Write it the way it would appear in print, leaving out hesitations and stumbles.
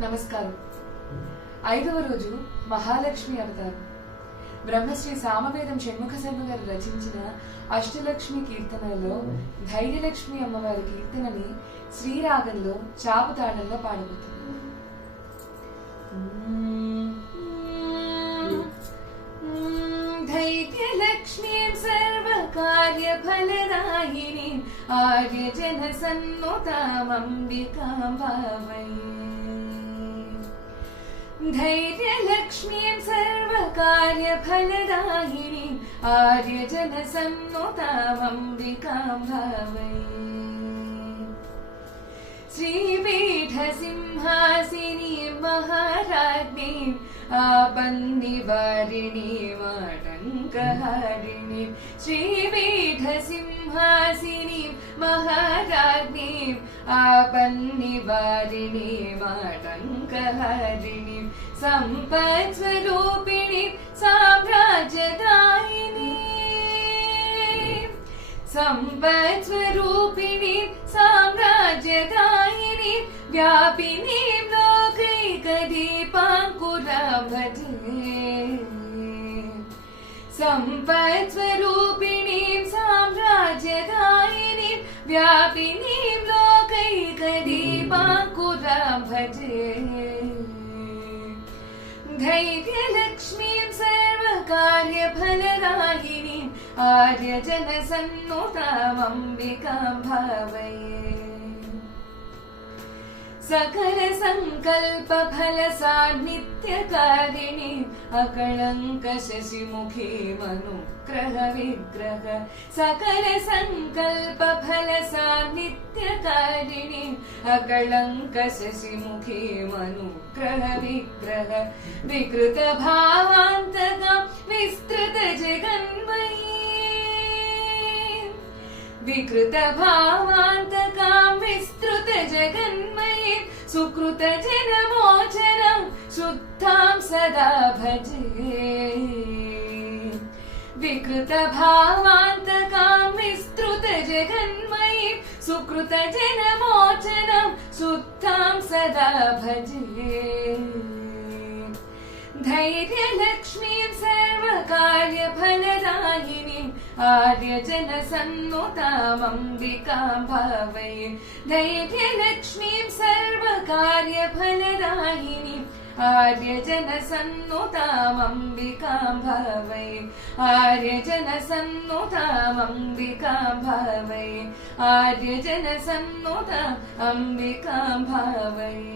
నమస్కారం. 5వ రోజు మహాలక్ష్మి అవతారం. బ్రహ్మశ్రీ సామవేదం షణ్ముఖ శర్మ గారు రచించిన అష్టలక్ష్మి కీర్తనలలో ధైర్యలక్ష్మి అమ్మవారి కీర్తనని శ్రీరాగంలో చాపుతాళంలో పాడబోతుంది. ధైర్యలక్ష్మీం సర్వకార్యఫలదాయినీం ఆర్యజనసన్నుతామంబికాం భావయే. धैर्यलक्ष्मीं सर्वकार्यफलदायिनीं आर्यजनसन्नुतामम्बिकां भावये. श्रीपीठसिंहासिनीं महाराज्ञीं आपन्निवारिणीम् आटङ्कहारिणीं. श्रीपीठसिंहासिनीं महाराज्ञीं आपन्निवारिणीम् आटङ्कहारिणीं. सम्पत्स्वरूपिणीं साम्राज्यदायिनीं. सम्पत्स्वरूपिणीं साम्राज्यदायिनीं व्यापिनीं लोकैकदीपाङ्कुरां भजे. सम्पत्स्वरूपिणीं साम्राज्यदायिनीं व्यापिनीं लोकैकदीपाङ्कुरां भजे. धैर्यलक्ष्मीं सर्वकार्यफलदायिनीं आर्यजनसन्नुतामम्बिकां भावये. सकलसङ्कल्पफलसान्निध्यकारिणीम् अकलङ्कशशिमुखीम् अनुग्रहविग्रह. सकलसङ्कल्पफलसान्निध्यकारिणीम् अकलङ्कशशिमुखीम् अनुग्रहविग्रह. विकृतभावान्तकां विस्तृतजगन्मयी. विकृतभावान्तकां विस्तृतजगन्मयीं सुकृतजनमोचनं शुद्धां सदा भजे. विकृतभावान्तकां विस्तृतजगन्मयीं सुकृतजनमोचनं शुद्धां सदा भजे. धैर्यलक्ष्मीं सर्वकार्यफलदायिनीम् आर्यजनसन्नुतामम्बिकां भावये. धैर्यलक्ष्मीं सर्वकार्यफलदायिनीम् आर्यजनसन्नुतामम्बिकां भावये. आर्यजनसन्नुतामम्बिकां भावये. आर्यजनसन्नुतामम्बिकां भावये.